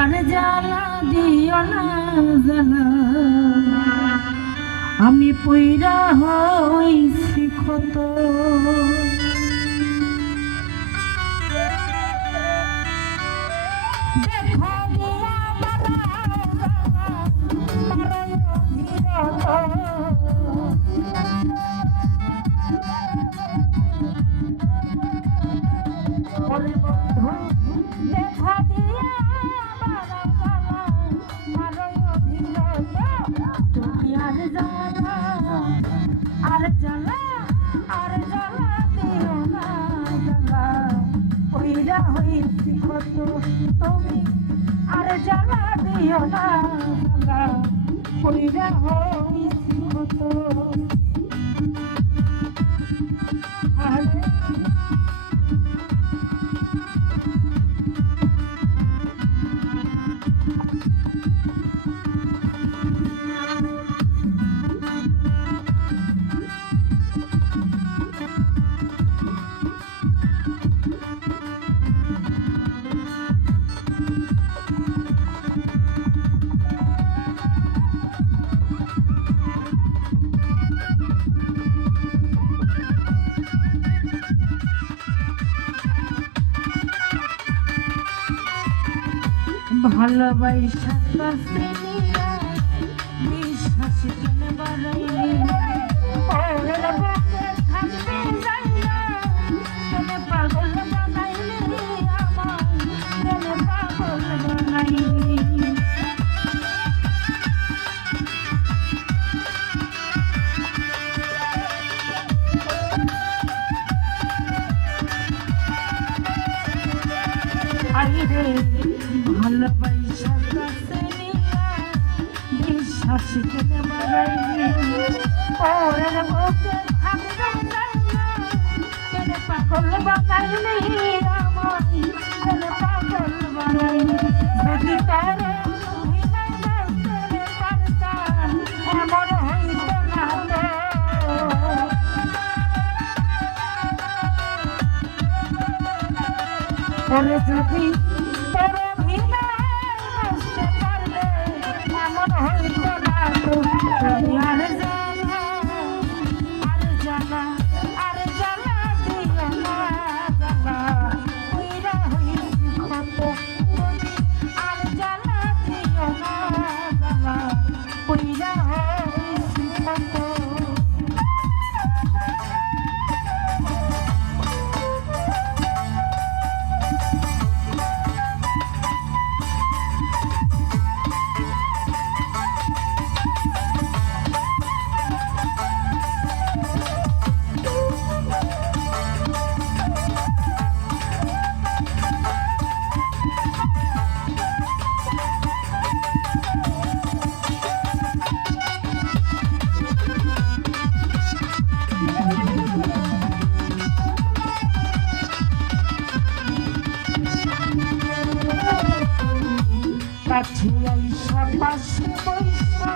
আর জ্বালা দিও না জ্বালা, আমি পইরা হইছি ক্ষত। দেখা দিয়া আর জ্বালা আর জ্বালা দিও না জ্বালা, পইরা হইছি ক্ষত। তুমি আর জ্বালা দিও না জ্বালা, পইরা হইছি ক্ষত। ভালোবাসা কাছে নিয়া বিশ্বাস কেন বাড়াইলি, ওরে বুকে থাকবি যাইয়া কেন পাগল বানাইলি, আমার কেন পাগল বানাইলি। আইরে ভালোবাসা কাছে নিয়া বিশ্বাস কেন বাড়াইলি, ওরে বুকে থাকবি যাইয়া কেন পাগল বানাইলি, আমার কেন পাগল বানাইলি। যদি তার এমন হইত না ওরে, যদি তোর অভিনয় বুঝতে পারলে এমন হইত না তো। তুমি আর জ্বালা আর জ্বালা আর জ্বালা দিও না জ্বালা, পইরা হইছি ক্ষত। তুমি আর জ্বালা দিও না জ্বালা, পইরা হইছি ক্ষত। কাছে আইসা পাশে বইসা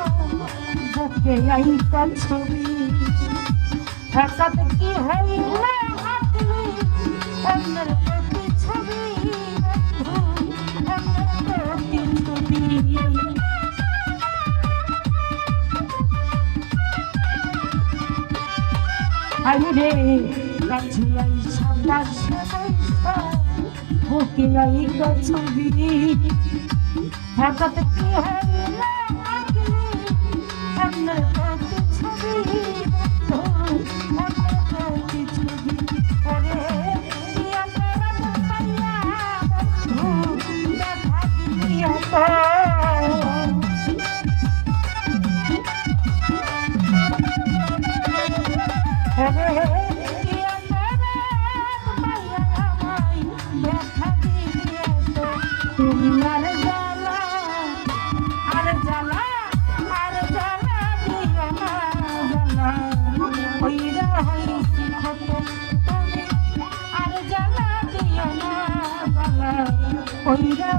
বুকে আইতা ছবি, হঠাৎ কি হইলে হাতলি অন্যের প্রতি ছবি, অন্যের প্রতি ছবি। আইরে কাছে আইসা পাশে বইসা বুকে আইতা ছবি, হঠাৎ কি হইলে হাতলি অন্যের প্রতি ছবি, অন্যের প্রতি ছবি। ওরে দিয়া তোরা পাইয়া বন্ধু দেখা দিয়া তো, ওরে দিয়া তোরা পাইয়া আমায় দেখা দিয়া তো। তুমি আর জ্বালা আর জ্বালা আর জ্বালা দিও না জ্বালা, পইরা হইছি ক্ষত। তুমি আর জ্বালা দিও না জ্বালা, পইরা